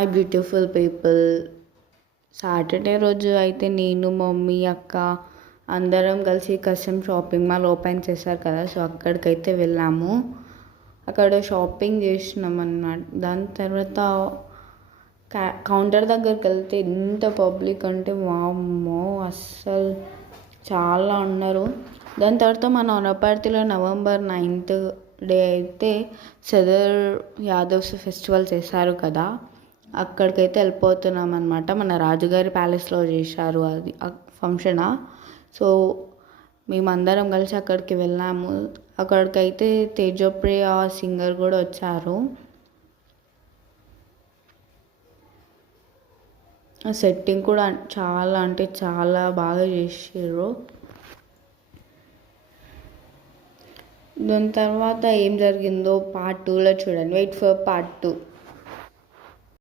My beautiful people, Saturday రోజు అయితే నేను మమ్మీ అక్క అందరం కలిసి కస్టమ్ షాపింగ్ మాల్ ఓపెన్ చేశారు కదా, సో అక్కడికైతే వెళ్ళాము. అక్కడ షాపింగ్ చేసినాం అన్నమాట. దాని తర్వాత కౌంటర్ దగ్గరికి వెళ్తే ఎంత పబ్లిక్ అంటే వామ్మో, అస్సలు చాలా ఉన్నారు. దాని తర్వాత మన వనపర్తిలో November 9th డే అయితే సదర్ యాదవ్స్ ఫెస్టివల్ చేశారు కదా, అక్కడికైతే వెళ్ళిపోతున్నాం అనమాట. మన రాజుగారి ప్యాలెస్లో చేశారు అది ఫంక్షనా. సో మేమందరం కలిసి అక్కడికి వెళ్ళాము. అక్కడికైతే తేజప్రియ సింగర్ కూడా వచ్చారు. సెట్టింగ్ కూడా చాలా అంటే చాలా బాగా చేసారు. దాని తర్వాత ఏం జరిగిందో పార్ట్ 2లో చూడండి. Wait for part 2.